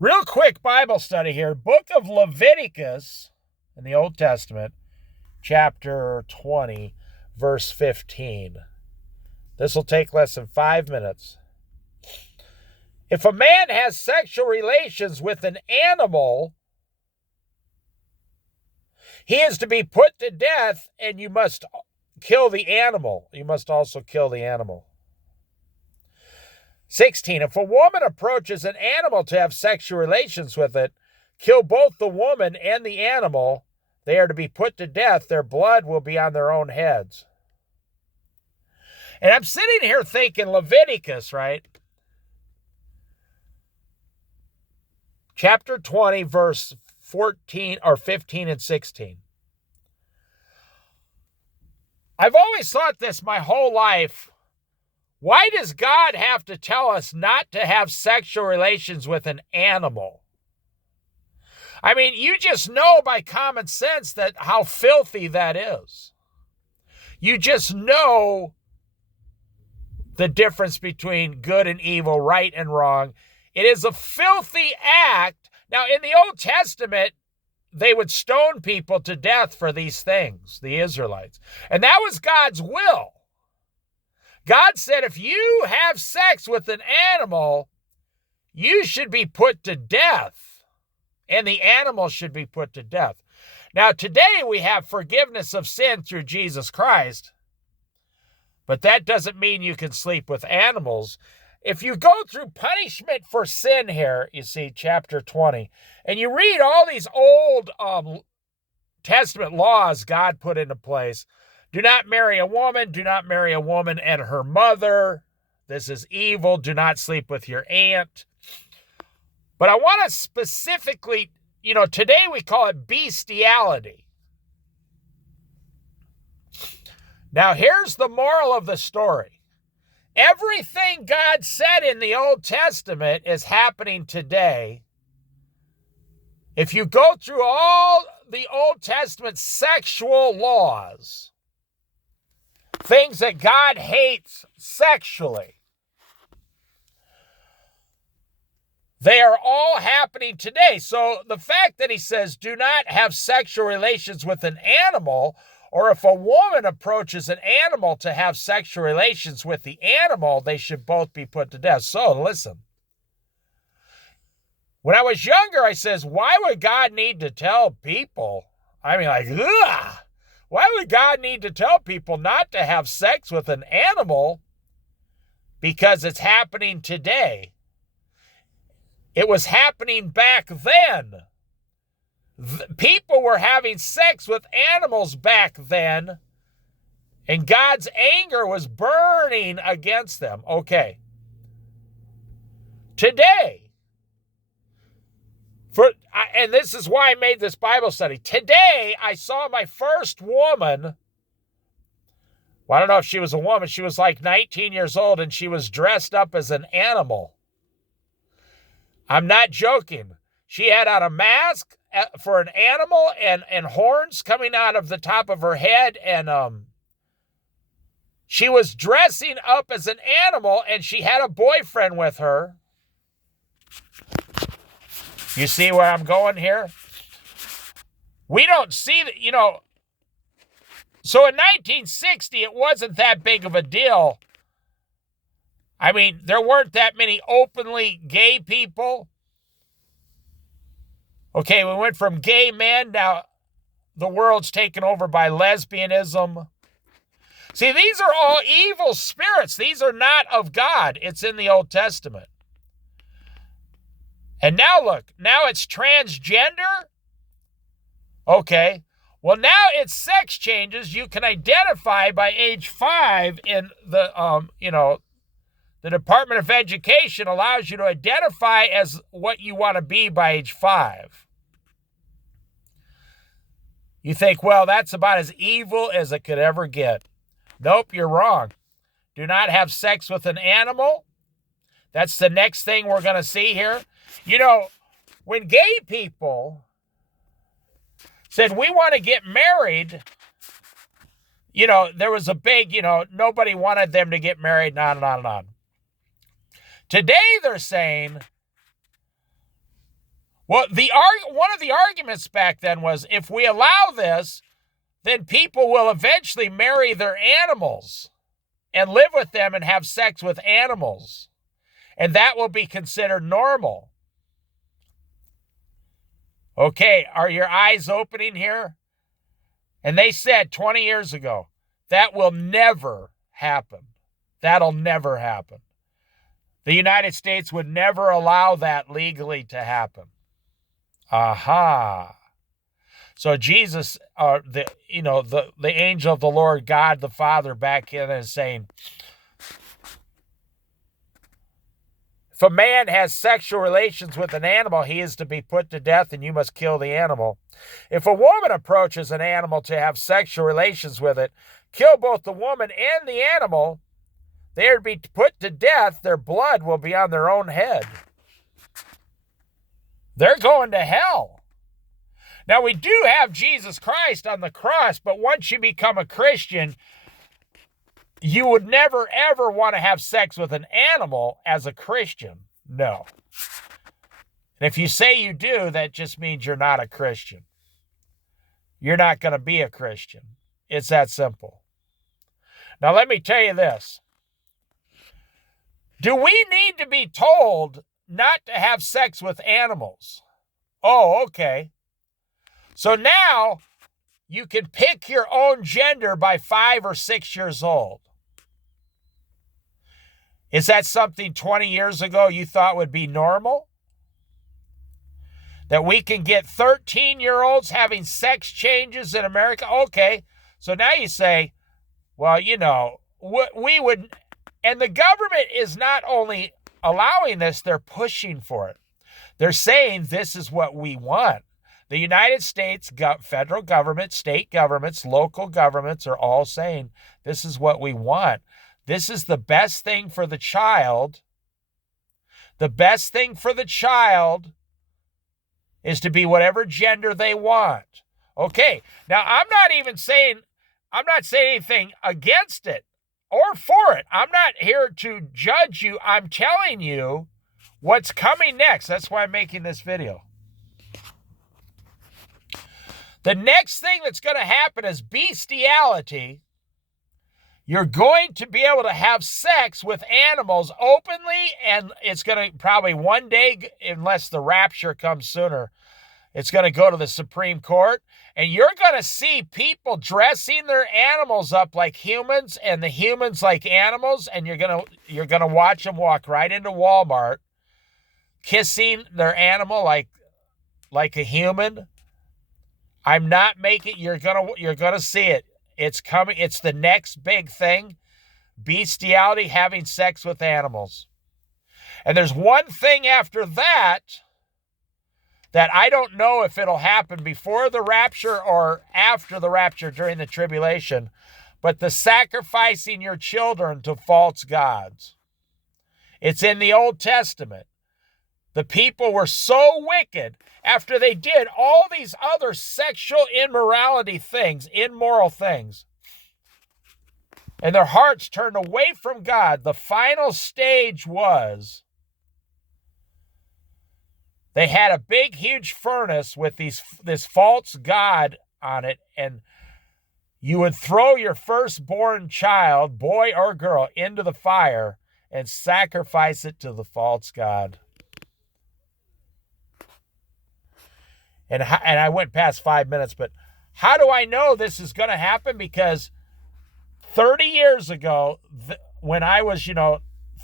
Real quick Bible study here. Book of Leviticus in the Old Testament, chapter 20, verse 15. This will take less than 5 minutes. If a man has sexual relations with an animal, he is to be put to death, and you must kill the animal. You must also kill the animal. 16. If a woman approaches an animal to have sexual relations with it, kill both the woman and the animal. They are to be put to death. Their blood will be on their own heads. And I'm sitting here thinking Leviticus, right? Chapter 20, verse 14 or 15 and 16. I've always thought this my whole life. Why does God have to tell us not to have sexual relations with an animal? I mean, you just know by common sense that how filthy that is. You just know the difference between good and evil, right and wrong. It is a filthy act. Now, in the Old Testament, they would stone people to death for these things, the Israelites. And that was God's will. God said, if you have sex with an animal, you should be put to death, and the animal should be put to death. Now, today we have forgiveness of sin through Jesus Christ, but that doesn't mean you can sleep with animals. If you go through punishment for sin here, you see, chapter 20, and you read all these Old Testament laws God put into place. Do not marry a woman. Do not marry a woman and her mother. This is evil. Do not sleep with your aunt. But I want to specifically, today we call it bestiality. Now, here's the moral of the story. Everything God said in the Old Testament is happening today. If you go through all the Old Testament sexual laws, things that God hates sexually, they are all happening today. So the fact that he says, do not have sexual relations with an animal, or if a woman approaches an animal to have sexual relations with the animal, they should both be put to death. So listen. When I was younger, I says, why would God need to tell people? Ugh! Why would God need to tell people not to have sex with an animal? Because it's happening today. It was happening back then. People were having sex with animals back then, and God's anger was burning against them. Okay. Today, and this is why I made this Bible study. Today, I saw my first woman. Well, I don't know if she was a woman. She was like 19 years old, and she was dressed up as an animal. I'm not joking. She had on a mask for an animal and horns coming out of the top of her head, and she was dressing up as an animal, and she had a boyfriend with her. You see where I'm going here? We don't see that, So in 1960, it wasn't that big of a deal. I mean, there weren't that many openly gay people. Okay, we went from gay men, now the world's taken over by lesbianism. See, these are all evil spirits. These are not of God. It's in the Old Testament. And now look, now it's transgender. Okay, well now it's sex changes. You can identify by age 5 in the, the Department of Education allows you to identify as what you want to be by age 5. You think, well, that's about as evil as it could ever get. Nope, you're wrong. Do not have sex with an animal. That's the next thing we're going to see here. When gay people said, we want to get married, there was a big, nobody wanted them to get married, and on and on and on. Today they're saying, Well, one of the arguments back then was if we allow this, then people will eventually marry their animals and live with them and have sex with animals. And that will be considered normal. Okay, are your eyes opening here? And they said 20 years ago, that will never happen. That'll never happen. The United States would never allow that legally to happen. Aha. So Jesus, the angel of the Lord, God the Father back in is saying, if a man has sexual relations with an animal, he is to be put to death and you must kill the animal. If a woman approaches an animal to have sexual relations with it, kill both the woman and the animal. They are to be put to death. Their blood will be on their own head. They're going to hell. Now, we do have Jesus Christ on the cross, but once you become a Christian, you would never, ever want to have sex with an animal as a Christian. No. And if you say you do, that just means you're not a Christian. You're not going to be a Christian. It's that simple. Now, let me tell you this. Do we need to be told not to have sex with animals? Oh, okay. So now you can pick your own gender by 5 or 6 years old. Is that something 20 years ago you thought would be normal? That we can get 13-year-olds having sex changes in America? Okay, so now you say, well, we would, and the government is not only allowing this, they're pushing for it. They're saying this is what we want. The United States federal government, state governments, local governments are all saying this is what we want. This is the best thing for the child. The best thing for the child is to be whatever gender they want. Okay, now I'm not saying anything against it or for it. I'm not here to judge you. I'm telling you what's coming next. That's why I'm making this video. The next thing that's going to happen is bestiality. You're going to be able to have sex with animals openly, and it's going to probably one day, unless the rapture comes sooner, it's going to go to the Supreme Court, and you're going to see people dressing their animals up like humans and the humans like animals, and you're going to watch them walk right into Walmart, kissing their animal like a human. I'm not making, you're gonna see it. It's coming. It's the next big thing. Bestiality, having sex with animals. And there's one thing after that I don't know if it'll happen before the rapture or after the rapture during the tribulation, but the sacrificing your children to false gods. It's in the Old Testament. The people were so wicked after they did all these other sexual immorality things, immoral things, and their hearts turned away from God. The final stage was they had a big, huge furnace with this false god on it, and you would throw your firstborn child, boy or girl, into the fire and sacrifice it to the false god. And I went past 5 minutes, but how do I know this is going to happen? Because 30 years ago, when I was,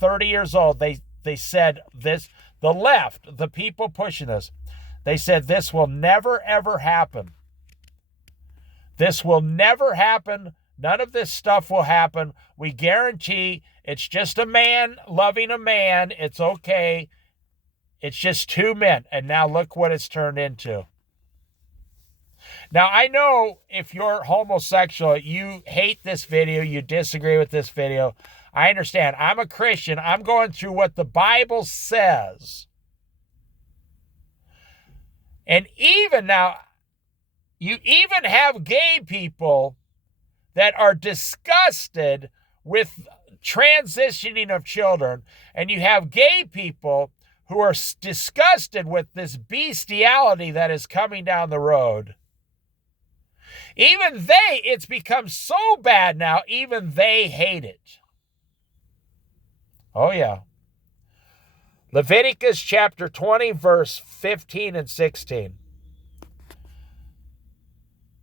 30 years old, they said this, the left, the people pushing this, they said this will never, ever happen. This will never happen. None of this stuff will happen. We guarantee it's just a man loving a man. It's okay. It's just two men. And now look what it's turned into. Now, I know if you're homosexual, you hate this video, you disagree with this video. I understand. I'm a Christian. I'm going through what the Bible says. And even now, you even have gay people that are disgusted with transitioning of children. And you have gay people who are disgusted with this bestiality that is coming down the road, it's become so bad now, even they hate it. Oh, yeah. Leviticus chapter 20, verse 15 and 16.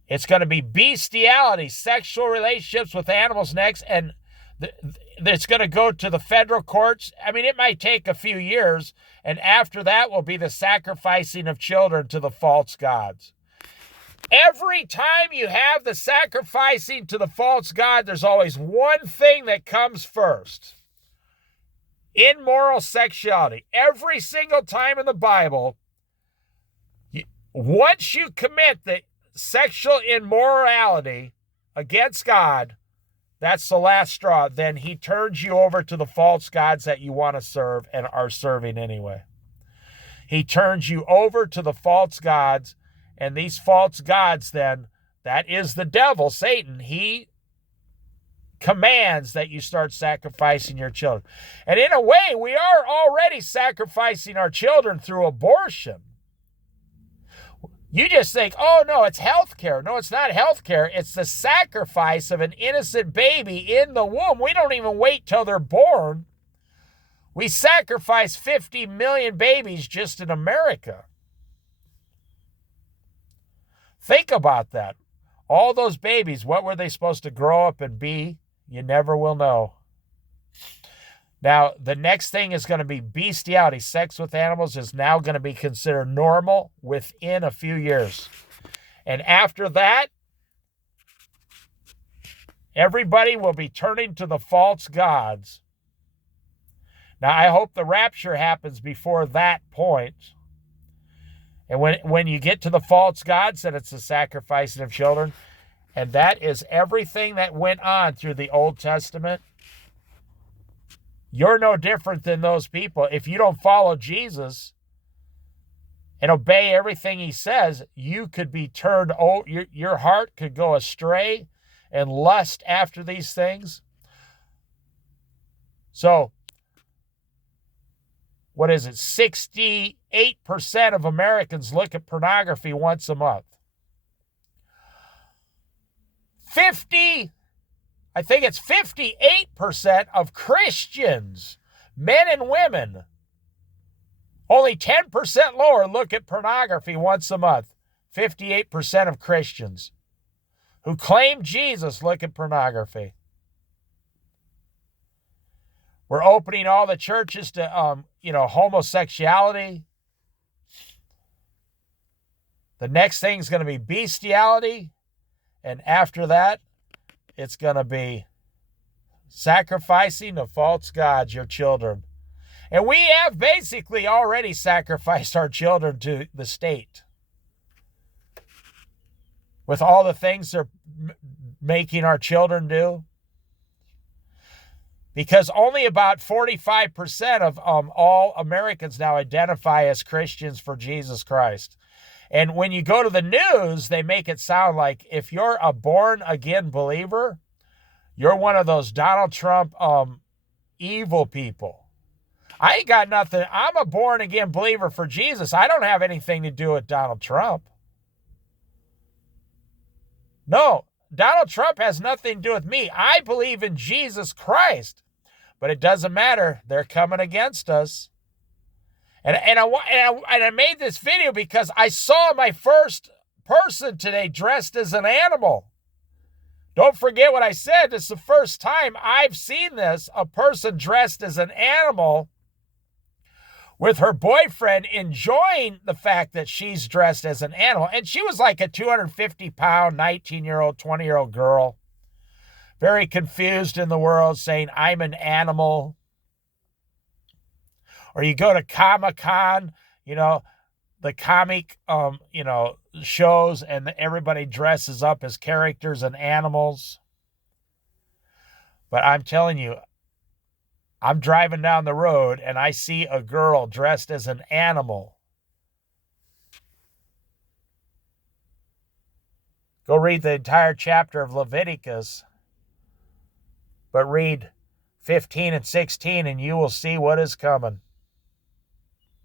It's going to be bestiality, sexual relationships with animals next, and it's going to go to the federal courts. I mean, it might take a few years, and after that will be the sacrificing of children to the false gods. Every time you have the sacrificing to the false god, there's always one thing that comes first. Immoral sexuality. Every single time in the Bible, once you commit the sexual immorality against God, that's the last straw. Then he turns you over to the false gods that you want to serve and are serving anyway. He turns you over to the false gods, and these false gods then, that is the devil, Satan. He commands that you start sacrificing your children. And in a way, we are already sacrificing our children through abortion. You just think, oh, no, it's health care. No, it's not health care. It's the sacrifice of an innocent baby in the womb. We don't even wait till they're born. We sacrifice 50 million babies just in America. Think about that. All those babies, what were they supposed to grow up and be? You never will know. Now, the next thing is going to be bestiality. Sex with animals is now going to be considered normal within a few years. And after that, everybody will be turning to the false gods. Now, I hope the rapture happens before that point. And when you get to the false gods, then it's the sacrificing of children. And that is everything that went on through the Old Testament. You're no different than those people. If you don't follow Jesus and obey everything he says, you could be turned, your heart could go astray and lust after these things. So, what is it? 68% of Americans look at pornography once a month. 58% of Christians, men and women, only 10% lower look at pornography once a month. 58% of Christians who claim Jesus look at pornography. We're opening all the churches to, homosexuality. The next thing is going to be bestiality. And after that, it's going to be sacrificing to false gods, your children. And we have basically already sacrificed our children to the state. With all the things they're making our children do. Because only about 45% of all Americans now identify as Christians for Jesus Christ. And when you go to the news, they make it sound like if you're a born-again believer, you're one of those Donald Trump evil people. I ain't got nothing. I'm a born-again believer for Jesus. I don't have anything to do with Donald Trump. No, Donald Trump has nothing to do with me. I believe in Jesus Christ. But it doesn't matter. They're coming against us. And I made this video because I saw my first person today dressed as an animal. Don't forget what I said. This is the first time I've seen this. A person dressed as an animal with her boyfriend enjoying the fact that she's dressed as an animal. And she was like a 250-pound, 19-year-old, 20-year-old girl. Very confused in the world, saying, I'm an animal. Or you go to Comic-Con, the comic, shows, and everybody dresses up as characters and animals. But I'm telling you, I'm driving down the road and I see a girl dressed as an animal. Go read the entire chapter of Leviticus, but read 15 and 16 and you will see what is coming.